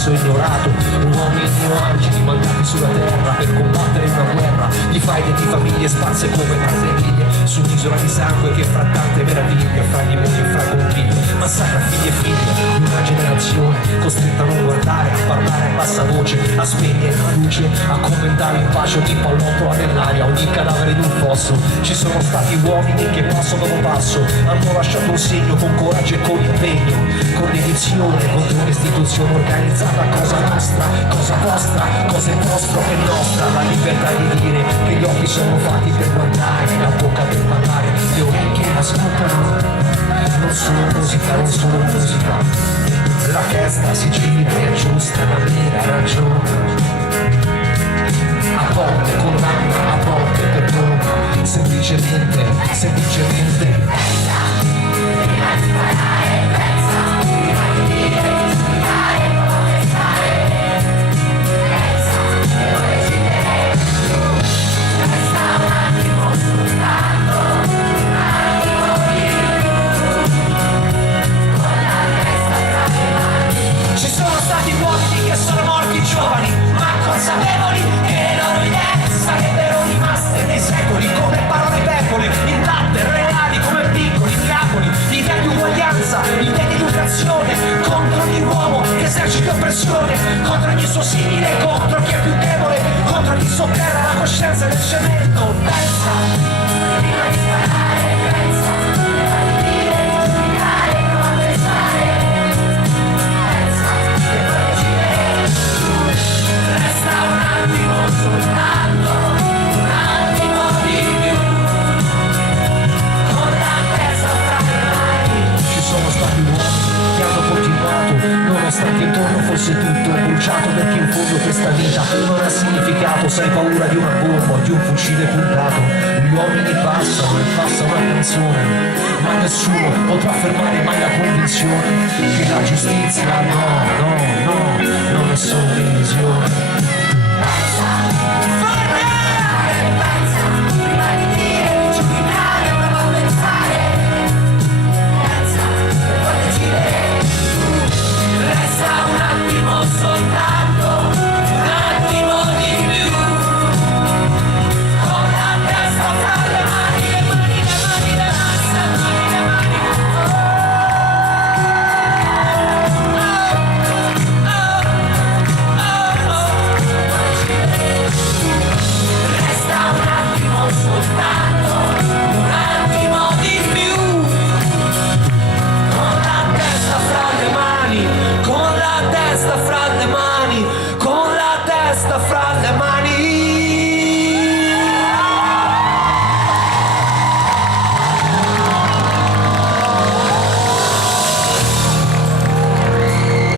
spesso ignorato. Uomini o angeli mandati sulla terra per combattere una guerra di faide di famiglie sparse come praterie su un'isola di sangue che fra tante meraviglie, fra gli mondi e fra confini massacra figli e figlie di una generazione costretta a non guardare, a parlare a bassa voce, a spegnere la luce, a commentare il bacio di pallottola nell'aria, ogni cadavere in un fosso. Ci sono stati uomini che passo dopo passo hanno lasciato un segno con coraggio e con impegno, con dedizione contro un'istituzione organizzata, cosa nostra, cosa vostra, cosa è vostro che nostra, la libertà di dire che gli occhi sono fatti per guardare, la bocca per parlare, le orecchie ascoltano, non solo musica, non solo musica, la testa si gira e aggiusta la vera ragione, a volte condanna, a volte perdona, semplicemente, semplicemente. Giovani, ma consapevoli che le loro idee sarebbero rimaste nei secoli come parole deboli, intatte, reali come piccoli miracoli, idee di uguaglianza, idee di educazione, contro ogni uomo che esercita oppressione, contro ogni suo simile, contro chi è più debole, contro chi sotterra la coscienza del cemento. Pensa, prima di sparare, pensa, prima di dire, di giudicare, non pensare. Resta un attimo soltanto, un attimo di più, con la testa fra le mani. Ci sono stati uomini che hanno continuato, nonostante intorno fosse tutto bruciato, perché in fondo questa vita non ha significato, se hai paura di una bomba o di un fucile puntato. Gli uomini passano e passa una canzone, ma nessuno potrà fermare mai la convinzione che la giustizia no, non è solo illusione.